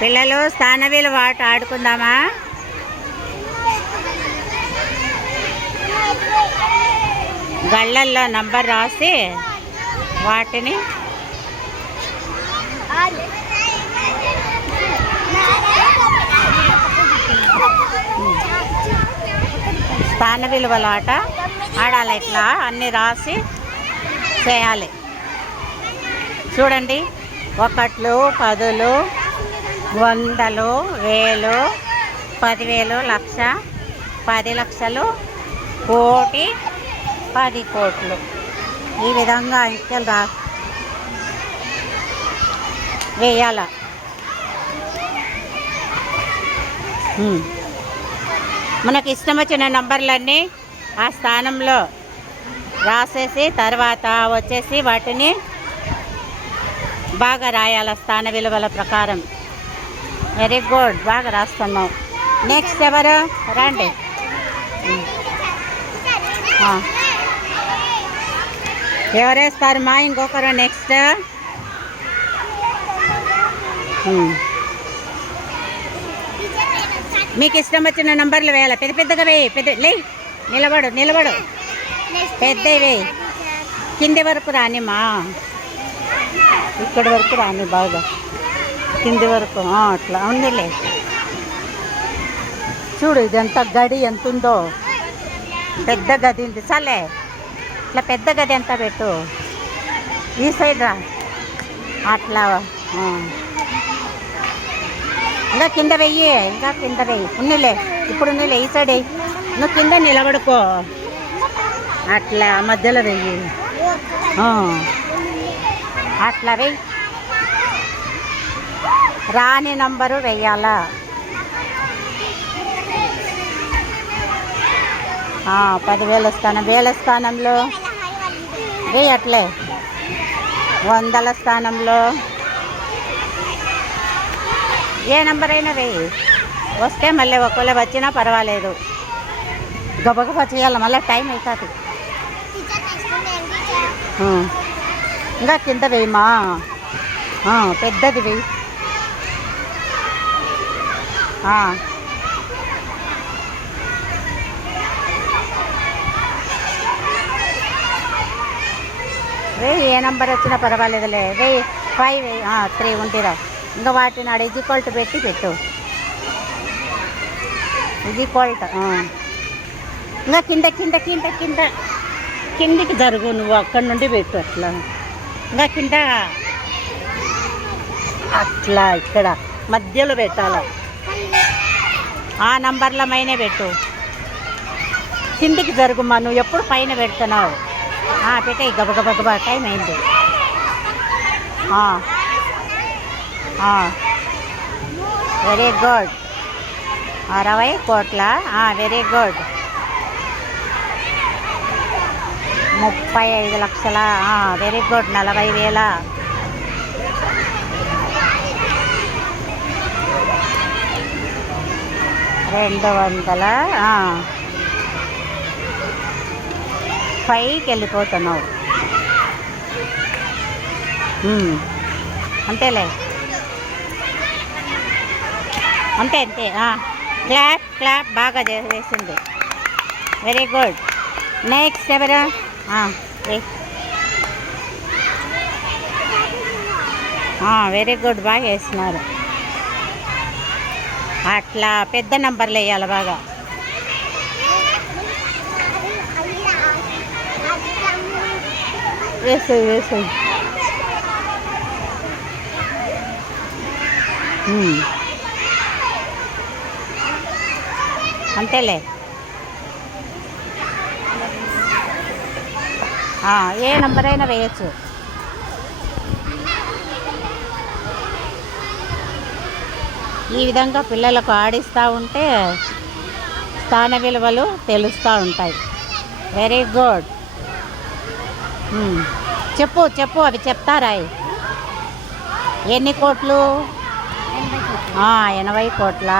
పిల్లలు స్థానవీలు ఆట ఆడుకుందామా? గళ్ళల్లో నంబర్ రాసి వాటిని స్థాన విలువల ఆట ఆడాలి. ఇట్లా అన్నీ రాసి చేయాలి. చూడండి, ఒకట్లు, పదులు, వందలు, వేలు, 10,000, లక్ష, 10 లక్షలు, కోటి, 10 కోట్లు. ఈ విధంగా అంకెలు వేయాల. మనకి ఇష్టం వచ్చిన నంబర్లన్నీ ఆ స్థానంలో రాసేసి తర్వాత వచ్చేసి వాటిని బాగా రాయాల స్థాన విలువల ప్రకారం. వెరీ గుడ్, బాగా రాస్తున్నావు. నెక్స్ట్ ఎవరు రండి. ఎవరేస్తారు మా ఇంకొకరు నెక్స్ట్? మీకు ఇష్టం వచ్చిన నంబర్లు వేయాలి. పెద్ద పెద్దగా వేయి. నిలబడు పెద్ద వేయి. కింది వరకు రానిమ్మా, ఇక్కడి వరకు రాని, బాగా కింది వరకు అట్లా ఉందిలే. చూడు ఇదంతా గడి ఎంత ఉందో. పెద్ద గది ఉంది. చాలే, ఇట్లా పెద్ద గది ఎంత పెట్టు. ఈ సైడ్ రా, అట్లా ఇంకా కింద వెయ్యి, ఇంకా కింద వెయ్యి. ఉన్నిలే, ఇప్పుడు ఉన్నిలే. ఈ సైడ్ వెయ్యి. నువ్వు కింద నిలబడుకో. అట్లా మధ్యలో వెయ్యి. అట్లా వెయ్యి. రాని నంబరు వెయ్యాలా. 10,000 స్థానం, వేల స్థానంలో వెయ్యి. అట్లే వందల స్థానంలో ఏ నంబర్ అయినా వెయ్యి. వస్తే మళ్ళీ ఒకవేళ వచ్చినా పర్వాలేదు. గబగబా చేయాలి, మళ్ళీ టైం అవుతుంది. ఇంకా కింద వేయమా, పెద్దది వెయ్యి. వెయ్యి, ఏ నంబర్ వచ్చినా పర్వాలేదులే. వెయ్యి, 5 వెయ్యి, 3 ఉంటిరా. ఇంకా వాటిని ఆడ ఈక్వల్ట్ పెట్టి పెట్టు. ఈక్వల్ట్. ఇంకా కిందికి జరుగు. నువ్వు అక్కడి నుండి పెట్టు. అట్లా ఇంకా కింద అట్లా ఇక్కడ మధ్యలో పెట్టాల. ఆ నంబర్ల మైనే పెట్టు. కిందికి జరుగుమా. నువ్వు ఎప్పుడు పైన పెడుతున్నావు. పెట్టే గబగబా, టైం అయింది. Very good. 60 కోట్ల. Very good. 35 లక్షల. Very good. 40,000. 200. పైకి వెళ్ళిపోతున్నావు. అంతేలే, అంతే. క్లాప్ బాగా వేసింది. Very good. నెక్స్ట్ ఎవరు? వెరీ గుడ్, బాగా వేస్తున్నారు. అట్లా పెద్ద నంబర్లు వేయాలి బాగా. వేసాయి. అంతేలే. ఏ నంబర్ అయినా వేయచ్చు. ఈ విధంగా పిల్లలకు ఆడిస్తూ ఉంటే స్థాన విలువలు తెలుస్తూ ఉంటాయి. Very good. చెప్పు అవి చెప్తారా? ఎన్ని కోట్లు? 80 కోట్ల.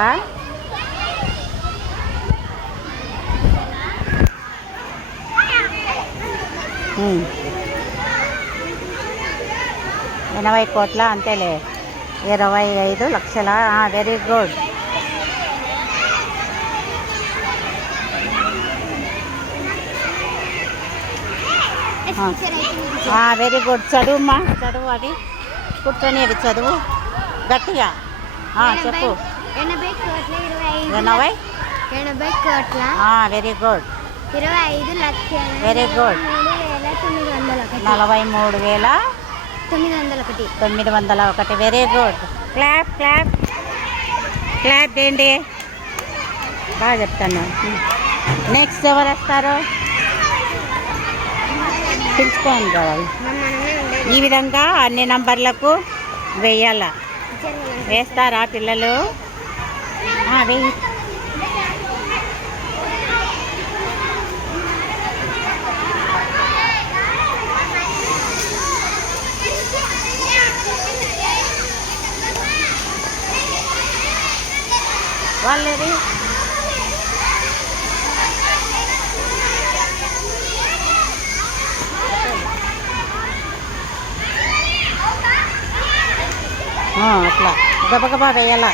ఎనభై కోట్ల. అంతేలే. 25 లక్షల. Very good. Very good. చదువుమ్మా, చదువు. అది కూర్చొని అది చదువు గట్టిగా. చెప్పు. 80 కోట్ల 80 కోట్ల వెరీ గుడ్. 25 లక్షల very good. 43,901. Very good. Clap clap clap చేయండి. బాగా చెప్తాను. నెక్స్ట్ ఎవరు వస్తారు? పిలుచుకోండి కావాలి. ఈ విధంగా అన్ని నంబర్లకు వేయాల. వేస్తారా పిల్లలు? వెయ్యి. వాళ్ళది అట్లా గబగబా వేయాల.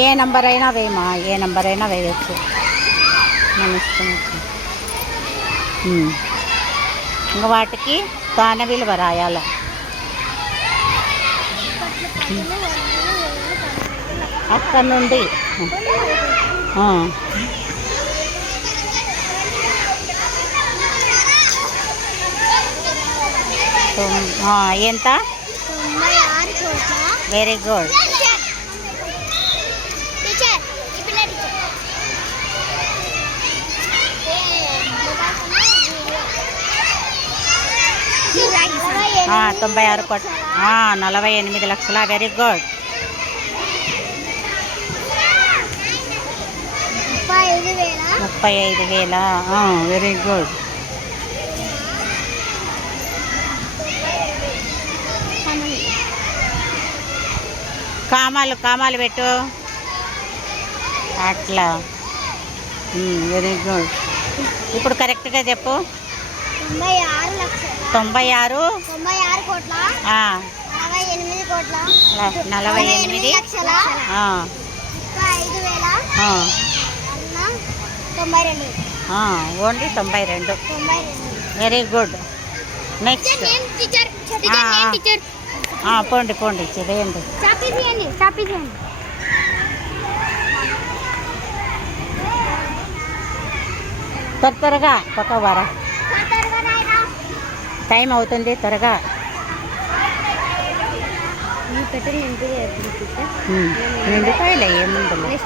ఏ నంబర్ అయినా వేయమా, ఏ నంబర్ అయినా వేయచ్చు. మన ఇష్టం. ఇంకా వాటికి స్థాన విలువ రాయాల. అక్కడ నుండి ఎంత? Very good. ఆ, 96 కోట్ల. 48 లక్షల. Very good. 35,000. Very good. కామాలు పెట్టు. అట్లా. Very good. ఇప్పుడు కరెక్ట్గా చెప్పు. 96 కోట్ల 48 కోట్ల 48 లక్షల 5,092. ఓన్లీ 92. Very good. నెక్స్ట్. పోండి వేయండి. త్వరగా పక్కవారా, టైం అవుతుంది. త్వరగా. నిండిపోయిలే ఏముంది.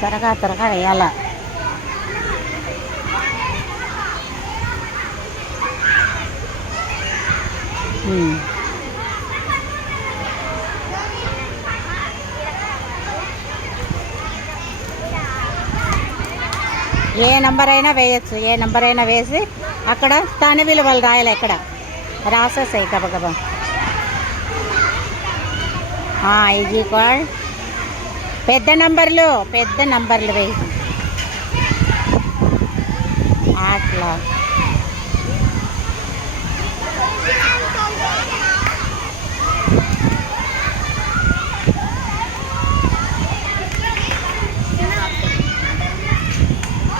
త్వరగా వేయాల. ఏ నంబర్ అయినా వేయచ్చు. ఏ నంబర్ అయినా వేసి అక్కడ స్థాన విలువలు రాయాలి. ఎక్కడ రాసేసాయి గబగబా. ఇది పెద్ద నంబర్లు వేయి. అట్లా.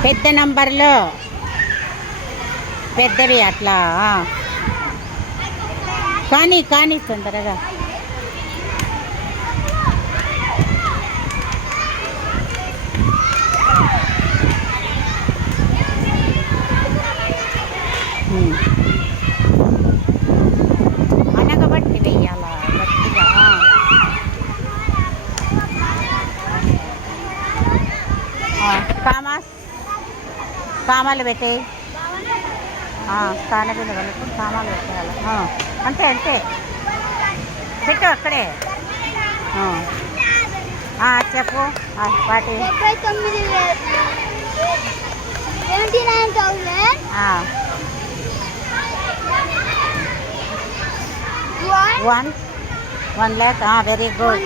పెద్ద నంబర్లు పెద్దవి అట్లా. కానీ తొందరగా. అనగబట్టి వెయ్యాల గట్టిగా. కామాలు పెట్టేయి. స్థాన విలువలకు కామాలు పెట్టేయాలి. అంతే అంతే పెట్టు అక్కడే. చెప్పు వాటి 79,000 1 lakh. Very good.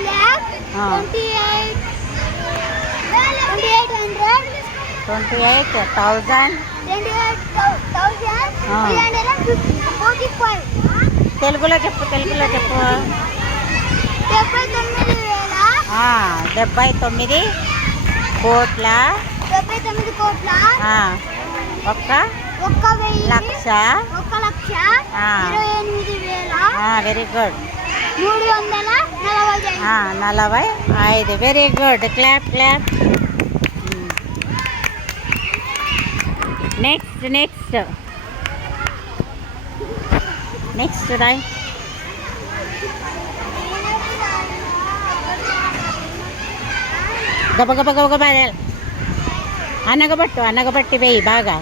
28,000. 28,345. తెలుగులో చెప్పు 79 కోట్ల 79 కోట్ల ఒక్క 1,000 లక్ష. 1,28,000 very good. 345. Very good. Clap. Next రాయ్. గబగబ అనగబట్టి వేయి బాగా.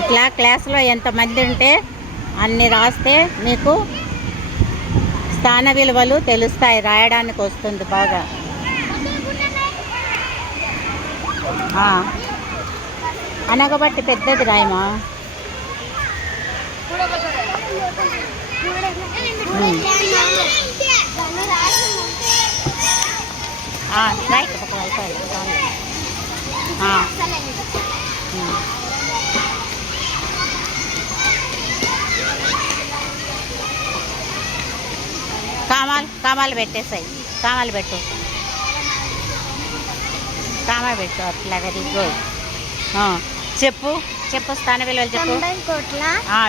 ఇట్లా క్లాస్లో ఎంతమంది ఉంటే అన్ని రాస్తే మీకు స్థాన విలువలు తెలుస్తాయి, రాయడానికి వస్తుంది బాగా. అనగబట్టి పెద్దది రాయమా. రాయ్ కామాలు పెట్టేసాయి. కామాలు పెట్టు అట్లా. Very good. చెప్పు స్థాన విలువలు చెప్పు. 90 కోట్ల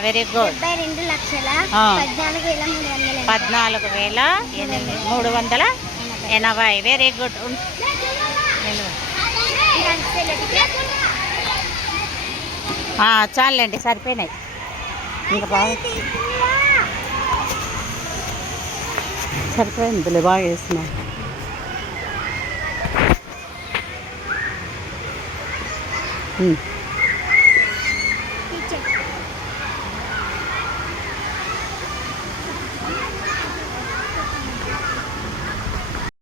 వెరీ గుడ్. 72 లక్షల 14,380. Very good. చాలండి, సరిపోయినాయి. ఇంకా బాగా సరిపోయింది, బాగా వేస్తున్నాం.